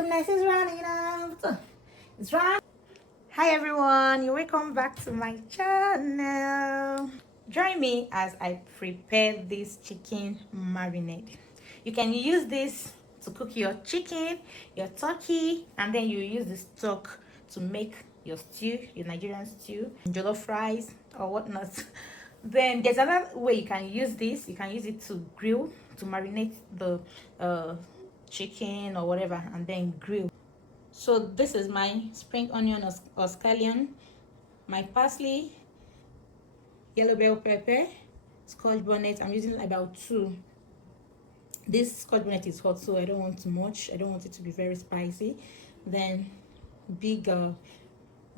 Goodness is running out. It's running. Hi everyone, you welcome back to my channel. Join me as I prepare this chicken marinade. You can use this to cook your chicken, your turkey, and then you use the stock to make your stew, your Nigerian stew, jollof rice or whatnot. Then there's another way you can use this. You can use it to grill, to marinate the chicken or whatever, and then grill. So this is my spring onion or scallion, my parsley, yellow bell pepper, scotch bonnet. I'm using about 2. This scotch bonnet is hot, so I don't want too much. I don't want it to be very spicy. Then big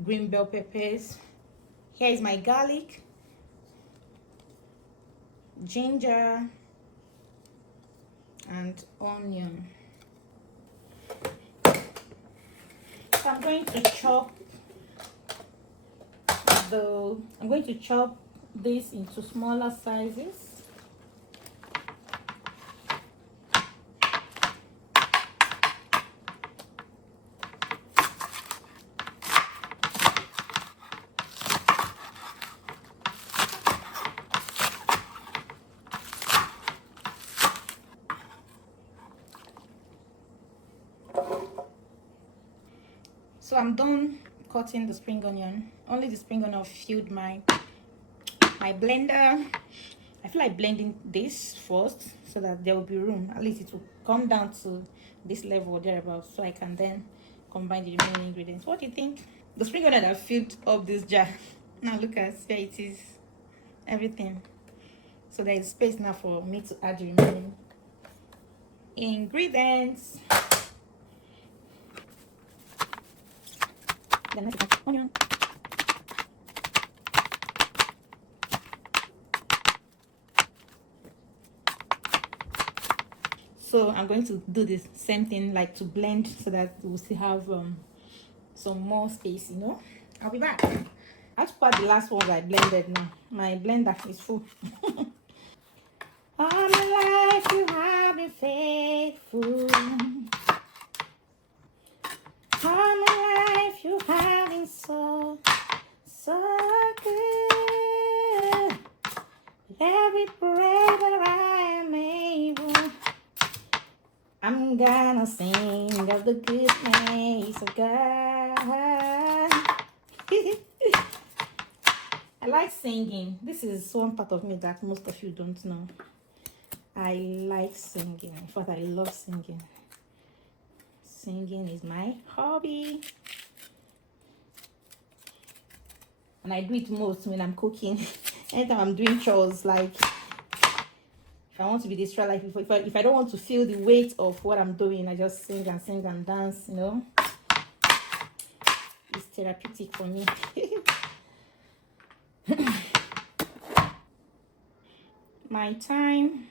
green bell peppers. Here is my garlic, ginger, and onion. So I'm going to chop this into smaller sizes. So I'm done cutting the spring onion. Only the spring onion filled my blender. I feel like blending this first so that there will be room. At least it will come down to this level or thereabouts, so I can then combine the remaining ingredients. What do you think? The spring onion that filled up this jar. Now look at where it is. Everything. So there is space now for me to add the remaining ingredients. Then let's add onion. So I'm going to do this same thing, like to blend, so that we'll still have some more space, you know. I'll be back. I have to put the last ones I blended now. My blender is full. All my life you have been faithful. All my life you have been so good. With every breath that I am able, I'm gonna sing of the goodness of God. I like singing. This is one part of me that most of you don't know. I like singing. In fact, I love singing. Singing is my hobby. And I do it most when I'm cooking. Anytime I'm doing chores, like if I want to be distracted, like if I don't want to feel the weight of what I'm doing, I just sing and dance, you know. It's therapeutic for me. My time.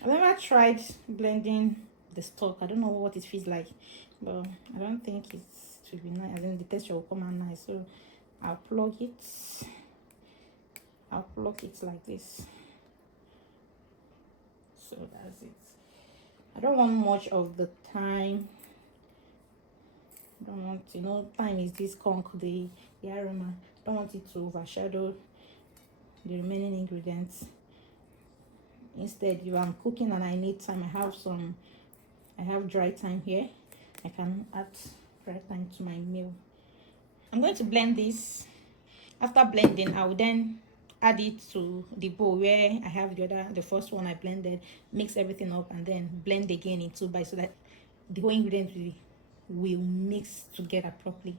I've never tried blending the stock. I don't know what it feels like, but I don't think it should be nice. I think the texture will come out nice. So I'll plug it like this. So that's it. I don't want much of the thyme. I don't want, you know, thyme is this conk, the aroma. I don't want it to overshadow the remaining ingredients. Instead, if I'm cooking and I need thyme, I have dry thyme here. I can add dry thyme to my meal. I'm going to blend this. After blending, I will then add it to the bowl where I have the first one I blended, mix everything up, and then blend again in 2 bites so that the whole ingredients will mix together properly.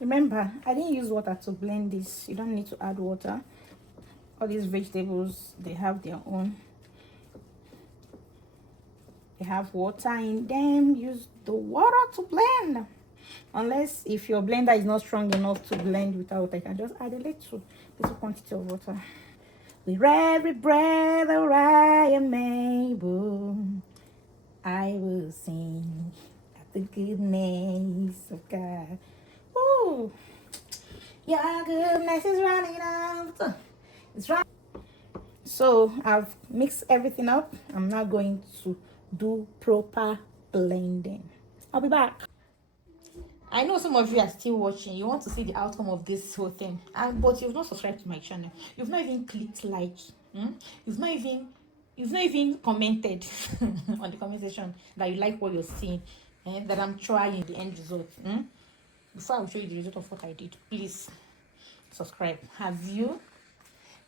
Remember, I didn't use water to blend this. You don't need to add water. All these vegetables, they have their own. They have water in them. Use the water to blend. Unless if your blender is not strong enough to blend without, I can just add a little quantity of water. With every breath that I am able, I will sing at the goodness of God. Ooh, your goodness is running out. It's right. So I've mixed everything up. I'm now going to do proper blending. I'll be back. I know some of you are still watching. You want to see the outcome of this whole thing, but you've not subscribed to my channel. You've not even clicked like. You've not even commented on the comment section that you like what you're seeing, that I'm trying the end result. Before I will show you the result of what I did, please subscribe. Have you?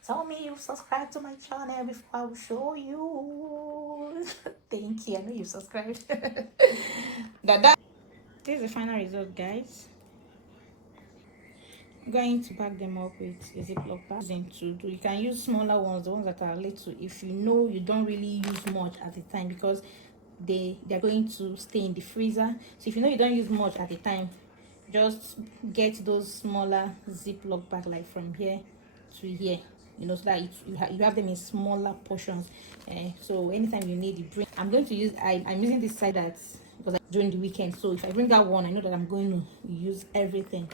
Tell me you subscribe to my channel before I will show you. Thank you. I know you subscribed. that This is the final result, guys. I'm going to pack them up with a ziploc bag. You can use smaller ones, the ones that are little, if you know you don't really use much at the time, because they're going to stay in the freezer. So if you know you don't use much at the time, just get those smaller ziploc bag, like from here to here, so that you have them in smaller portions. So anytime you need it, I'm going to use I'm using this side that because during the weekend. So if I bring that one, I know that I'm going to use everything.